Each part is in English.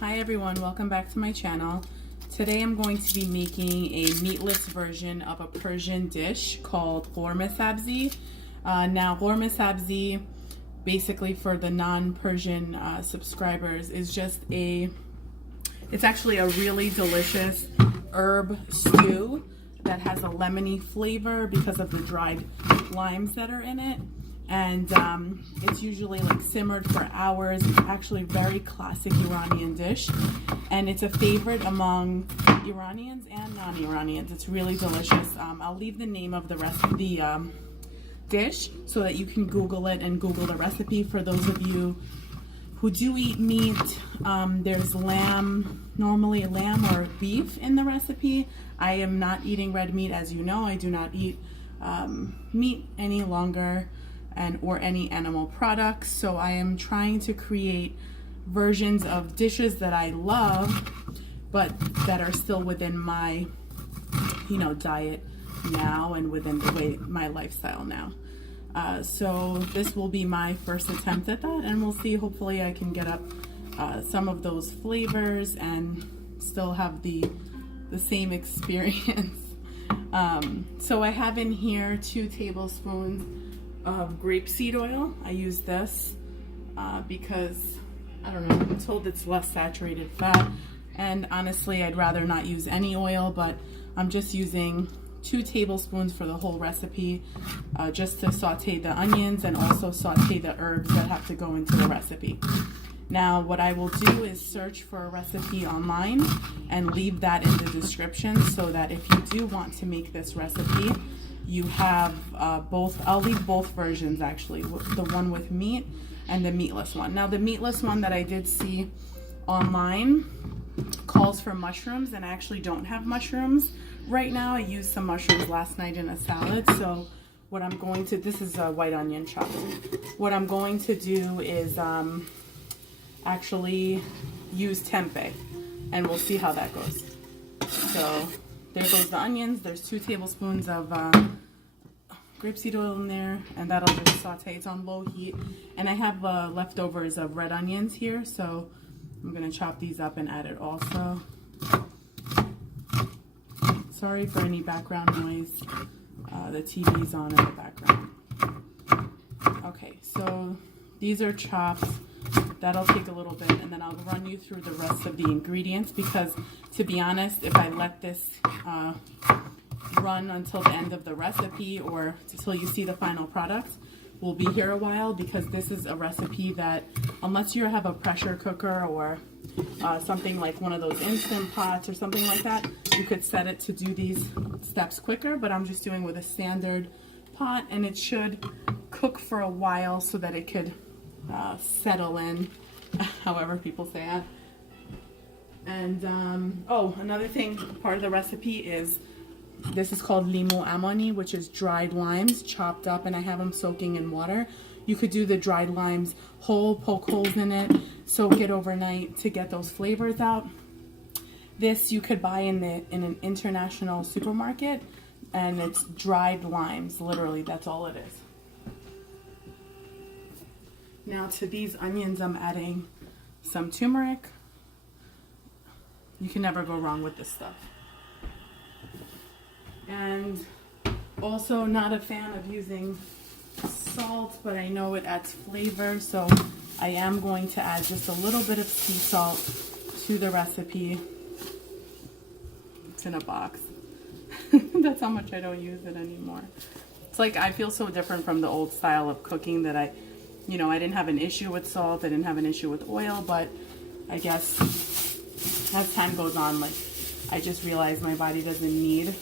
Hi everyone, welcome back to my channel. Today I'm going to be making a meatless version of a Persian dish called Ghormeh Sabzi. Now Ghormeh Sabzi, basically for the non-Persian subscribers, is just it's actually a really delicious herb stew that has a lemony flavor because of the dried limes that are in it. And it's usually like simmered for hours. It's actually a very classic Iranian dish, and it's a favorite among Iranians and non-Iranians. It's really delicious. I'll leave the name of the dish so that you can Google it and Google the recipe. For those of you who do eat meat, there's normally lamb or beef in the recipe. I am not eating red meat, as you know. I do not eat meat any longer, or any animal products. So I am trying to create versions of dishes that I love, but that are still within my, diet now and within my lifestyle now. So this will be my first attempt at that, and we'll see. Hopefully I can get up some of those flavors and still have the same experience. So I have in here 2 tablespoons of grapeseed oil. I use this because, I don't know, I'm told it's less saturated fat, and honestly I'd rather not use any oil, but I'm just using 2 tablespoons for the whole recipe, just to saute the onions and also saute the herbs that have to go into the recipe. Now what I will do is search for a recipe online and leave that in the description, so that if you do want to make this recipe, you have both. I'll leave both versions, actually, the one with meat and the meatless one. Now the meatless one that I did see online calls for mushrooms, and I actually don't have mushrooms right now. I used some mushrooms last night in a salad, so what I'm going to, this is a white onion chopped. What I'm going to do is actually use tempeh, and we'll see how that goes. So there goes the onions. There's 2 tablespoons of grapeseed oil in there, and that'll just saute. It's on low heat, and I have leftovers of red onions here, so I'm gonna chop these up and add it also. Sorry for any background noise. The TV's on in the background. Okay, so these are chopped. That'll take a little bit, and then I'll run you through the rest of the ingredients, because to be honest, if I let this run until the end of the recipe or until you see the final product, we'll be here a while, because this is a recipe that, unless you have a pressure cooker or something like one of those instant pots or something like that, you could set it to do these steps quicker, but I'm just doing with a standard pot, and it should cook for a while so that it could settle in, however people say it. And oh, another thing, part of the recipe is, this is called limoo amani, which is dried limes chopped up, and I have them soaking in water. You could do the dried limes whole, poke holes in it, soak it overnight to get those flavors out. This you could buy in an international supermarket, and it's dried limes, literally, that's all it is. Now to these onions, I'm adding some turmeric. You can never go wrong with this stuff. And also not a fan of using salt, but I know it adds flavor, so I am going to add just a little bit of sea salt to the recipe. It's in a box. That's how much I don't use it anymore. It's like I feel so different from the old style of cooking that I didn't have an issue with salt, I didn't have an issue with oil, but I guess as time goes on, like, I just realized my body doesn't need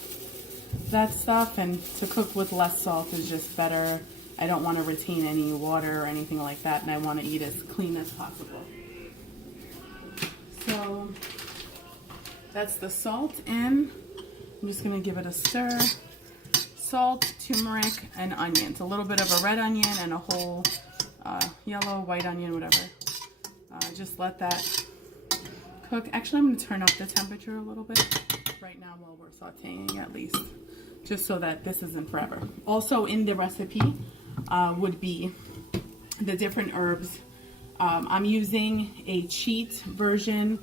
that stuff, and to cook with less salt is just better. I don't want to retain any water or anything like that, and I want to eat as clean as possible. So that's the salt in. I'm just going to give it a stir. Salt, turmeric, and onions. A little bit of a red onion and a whole yellow, white onion, whatever. Just let that cook. Actually, I'm going to turn up the temperature a little bit right now while we're sauteing, at least, just so that this isn't forever. Also in the recipe would be the different herbs I'm using a cheat version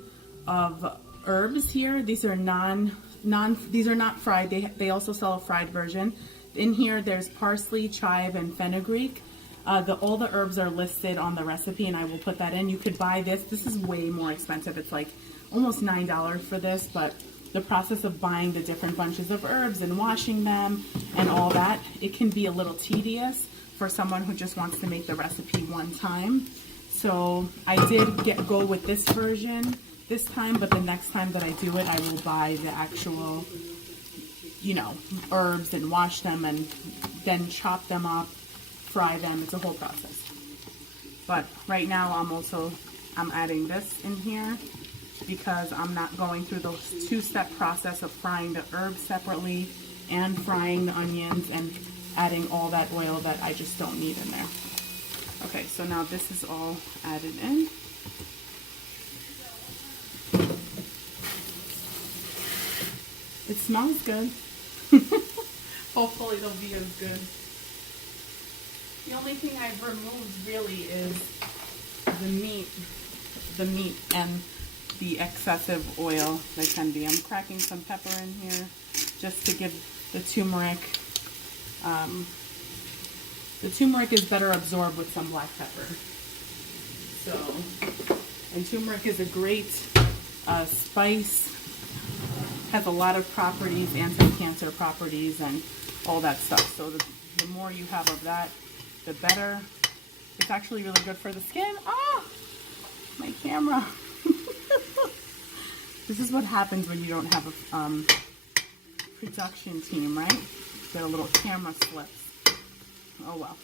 of herbs here. These are these are not fried. They also sell a fried version. In here, there's parsley, chive, and fenugreek. All the herbs are listed on the recipe, and I will put that in. You could buy this. This is way more expensive. It's like almost $9 for this, but the process of buying the different bunches of herbs and washing them and all that, it can be a little tedious for someone who just wants to make the recipe one time. So I did go with this version this time, but the next time that I do it, I will buy the actual, you know, herbs and wash them and then chop them up, fry them. It's a whole process. But right now I'm adding this in here because I'm not going through the two-step process of frying the herbs separately and frying the onions and adding all that oil that I just don't need in there. Okay, so now this is all added in. It smells good. Hopefully it'll be as good. The only thing I've removed really is the meat and the excessive oil that can be. I'm cracking some pepper in here just to give the turmeric. The turmeric is better absorbed with some black pepper. So, and turmeric is a great spice. Has a lot of properties, anti-cancer properties, and all that stuff. So the more you have of that, the better. It's actually really good for the skin. Ah, my camera. This is what happens when you don't have a production team, right? Get a little camera slips. Oh well.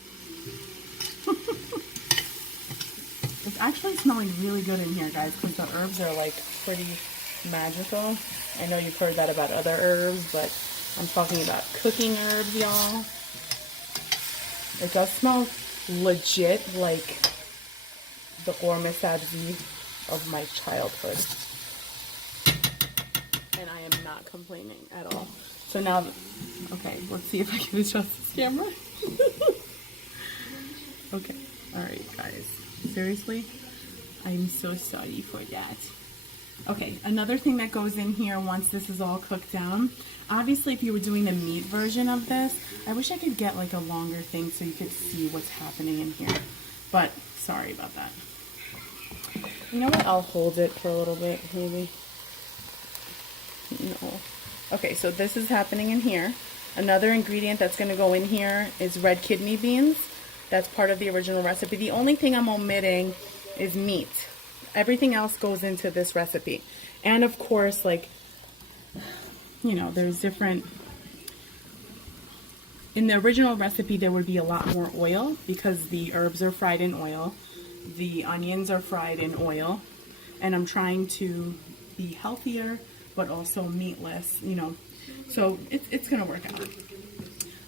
It's actually smelling really good in here, guys, because the herbs are like pretty magical. I know you've heard that about other herbs, but I'm talking about cooking herbs, y'all. It does smell legit like the Ghormeh Sabzi of my childhood. And I am not complaining at all. So now, okay, let's see if I can adjust this camera. Okay, alright guys. Seriously? I'm so sorry for that. Okay, another thing that goes in here once this is all cooked down, obviously if you were doing the meat version of this, I wish I could get like a longer thing so you could see what's happening in here. But, sorry about that. You know what? I'll hold it for a little bit, maybe. No. Okay, so this is happening in here. Another ingredient that's going to go in here is red kidney beans. That's part of the original recipe. The only thing I'm omitting is meat. Everything else goes into this recipe. And of course, like, you know, there's different... In the original recipe, there would be a lot more oil because the herbs are fried in oil. The onions are fried in oil. And I'm trying to be healthier, but also meatless, you know. So it's going to work out.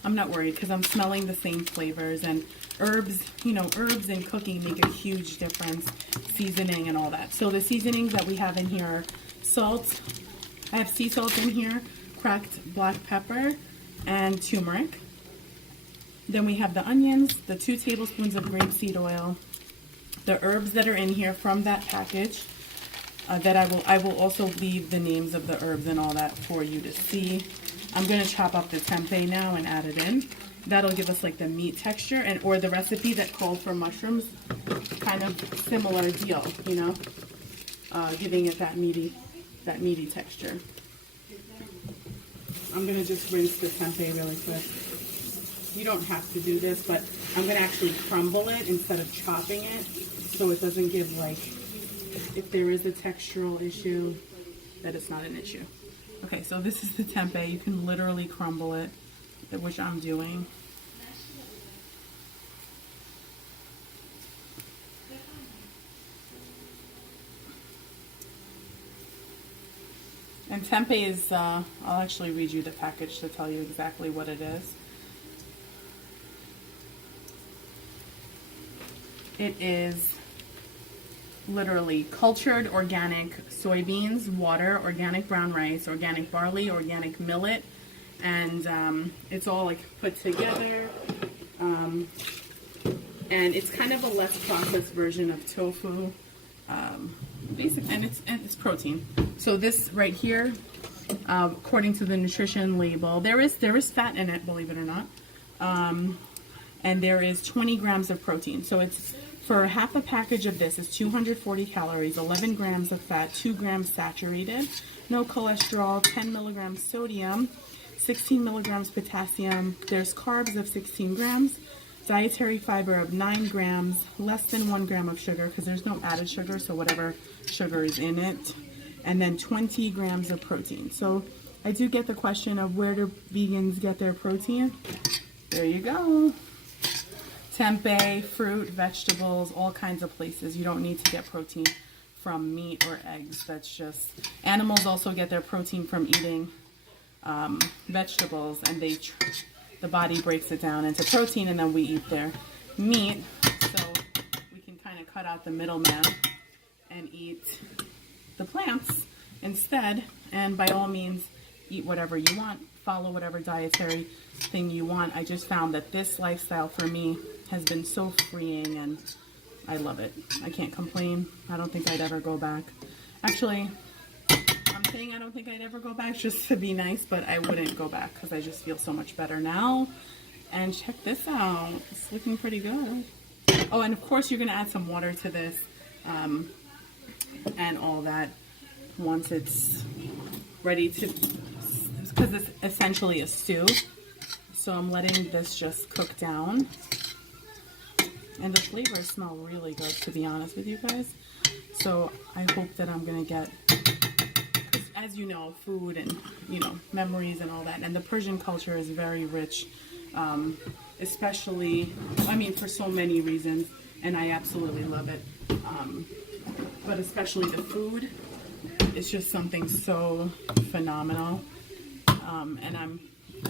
I'm not worried because I'm smelling the same flavors, and herbs, you know, herbs in cooking make a huge difference, seasoning and all that. So the seasonings that we have in here are salt. I have sea salt in here, cracked black pepper, and turmeric. Then we have the onions, the 2 tablespoons of grapeseed oil, the herbs that are in here from that package. That I will also leave the names of the herbs and all that for you to see. I'm going to chop up the tempeh now and add it in. That'll give us like the meat texture, and or the recipe that called for mushrooms, kind of similar deal, you know, giving it that meaty texture. I'm going to just rinse the tempeh really quick. You don't have to do this, but I'm going to actually crumble it instead of chopping it, so it doesn't give like, if there is a textural issue, that it's not an issue. Okay, so this is the tempeh. You can literally crumble it, which I'm doing. And tempeh is, I'll actually read you the package to tell you exactly what it is. It is literally cultured organic soybeans, water, organic brown rice, organic barley, organic millet, and it's all like put together. And it's kind of a less processed version of tofu. Basically, and it's protein. So this right here, according to the nutrition label, there is fat in it, believe it or not. And there is 20 grams of protein. So it's, for half a package of this is 240 calories, 11 grams of fat, 2 grams saturated, no cholesterol, 10 milligrams sodium, 16 milligrams potassium. There's carbs of 16 grams, dietary fiber of 9 grams, less than 1 gram of sugar because there's no added sugar, so whatever sugar is in it, and then 20 grams of protein. So I do get the question of where do vegans get their protein? There you go. Tempeh, fruit, vegetables, all kinds of places. You don't need to get protein from meat or eggs. That's just, animals also get their protein from eating vegetables, and the body breaks it down into protein, and then we eat their meat. So we can kind of cut out the middleman and eat the plants instead. And by all means, eat whatever you want, follow whatever dietary thing you want. I just found that this lifestyle for me has been so freeing, and I love it. I can't complain. I don't think I'd ever go back. Actually, I'm saying I don't think I'd ever go back just to be nice, but I wouldn't go back because I just feel so much better now. And check this out. It's looking pretty good. Oh, and of course you're going to add some water to this and all that once it's ready to, because it's essentially a stew. So I'm letting this just cook down. And the flavors smell really good, to be honest with you guys. So I hope that I'm going to get, as you know, food and, you know, memories and all that. And the Persian culture is very rich, especially, I mean, for so many reasons. And I absolutely love it. But especially the food, it's just something so phenomenal. And I'm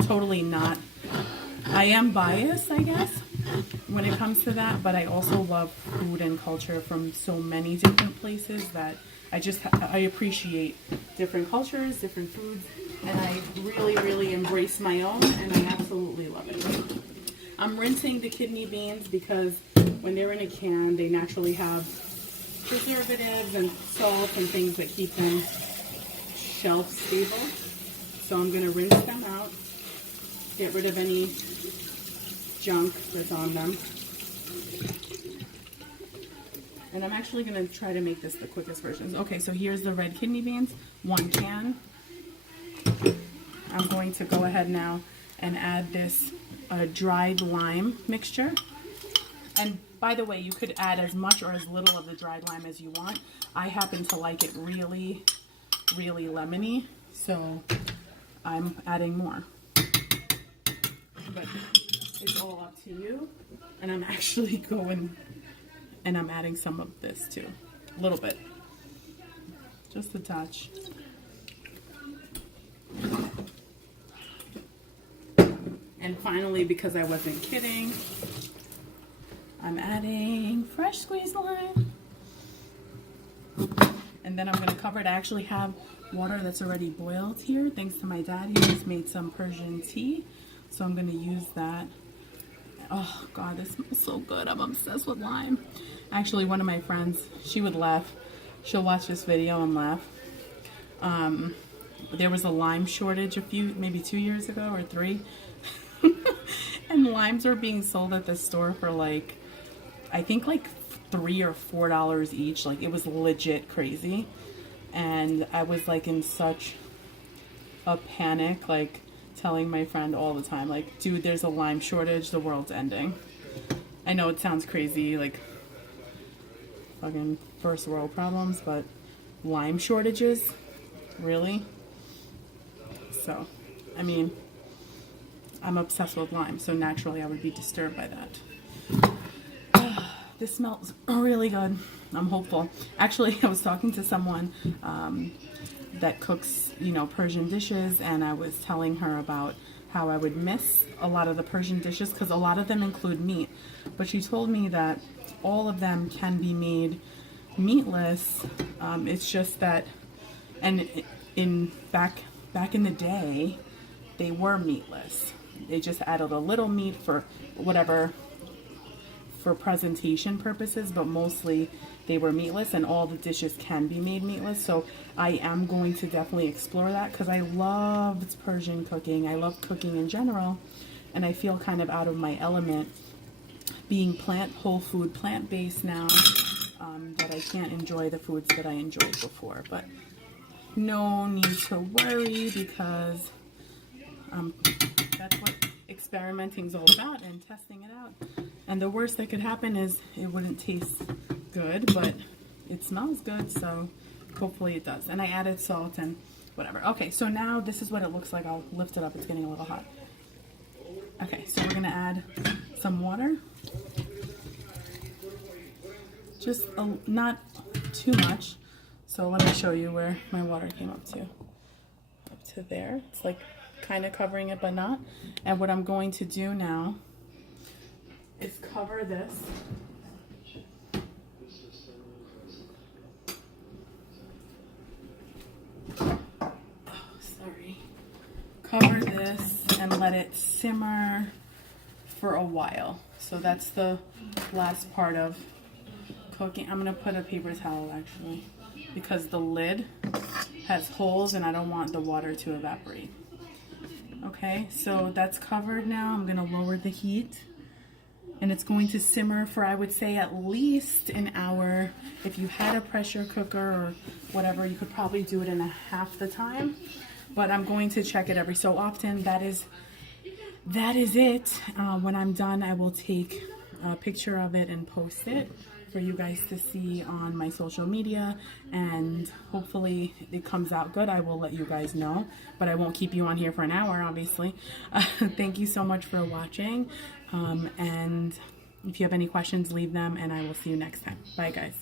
totally not, I am biased, I guess, when it comes to that, but I also love food and culture from so many different places that I appreciate different cultures, different foods, and I really, really embrace my own, and I absolutely love it. I'm rinsing the kidney beans because when they're in a can, they naturally have preservatives and salt and things that keep them shelf stable. So I'm going to rinse them out, get rid of any junk that's on them. And I'm actually going to try to make this the quickest version. Okay, so here's the red kidney beans, 1 can. I'm going to go ahead now and add this dried lime mixture. And by the way, you could add as much or as little of the dried lime as you want. I happen to like it really, really lemony, so I'm adding more. But it's all up to you. And I'm actually going and I'm adding some of this too. A little bit. Just a touch. And finally, because I wasn't kidding, I'm adding fresh squeezed lime. And then I'm going to cover it. I actually have water that's already boiled here, thanks to my dad. He just made some Persian tea. So I'm going to use that. Oh, God, this smells so good. I'm obsessed with lime. Actually, one of my friends, she would laugh. She'll watch this video and laugh. There was a lime shortage maybe 2 years ago or 3. And limes are being sold at the store for like, I think like $3 or $4 each. Like, it was legit crazy. And I was like in such a panic, like telling my friend all the time, like, dude, there's a lime shortage, the world's ending. I know it sounds crazy, like fucking first world problems, but lime shortages, really? So, I mean, I'm obsessed with lime, so naturally I would be disturbed by that. This smells really good. I'm hopeful. Actually, I was talking to someone that cooks, you know, Persian dishes, and I was telling her about how I would miss a lot of the Persian dishes because a lot of them include meat. But she told me that all of them can be made meatless. It's just that, and back in the day, they were meatless. They just added a little meat for whatever for presentation purposes, but mostly they were meatless, and all the dishes can be made meatless. So I am going to definitely explore that because I love Persian cooking. I love cooking in general, and I feel kind of out of my element being whole food, plant-based now, that I can't enjoy the foods that I enjoyed before. But no need to worry because that's what experimenting is all about and testing it out. And the worst that could happen is it wouldn't taste good, but it smells good, so hopefully it does. And I added salt and whatever. Okay, so now this is what it looks like. I'll lift it up. It's getting a little hot. Okay, so we're gonna add some water. Just not too much. So let me show you where my water came up to. Up to there. It's like kind of covering it, but not. And what I'm going to do now is cover this. Cover this and let it simmer for a while. So that's the last part of cooking. I'm gonna put a paper towel actually because the lid has holes and I don't want the water to evaporate. Okay, so that's covered now. I'm gonna lower the heat and it's going to simmer for, I would say, at least an hour. If you had a pressure cooker or whatever, you could probably do it in half the time. But I'm going to check it every so often. That is it. When I'm done, I will take a picture of it and post it for you guys to see on my social media, and hopefully it comes out good. I will let you guys know, but I won't keep you on here for an hour, obviously. Thank you so much for watching, and if you have any questions, leave them, and I will see you next time. Bye, guys.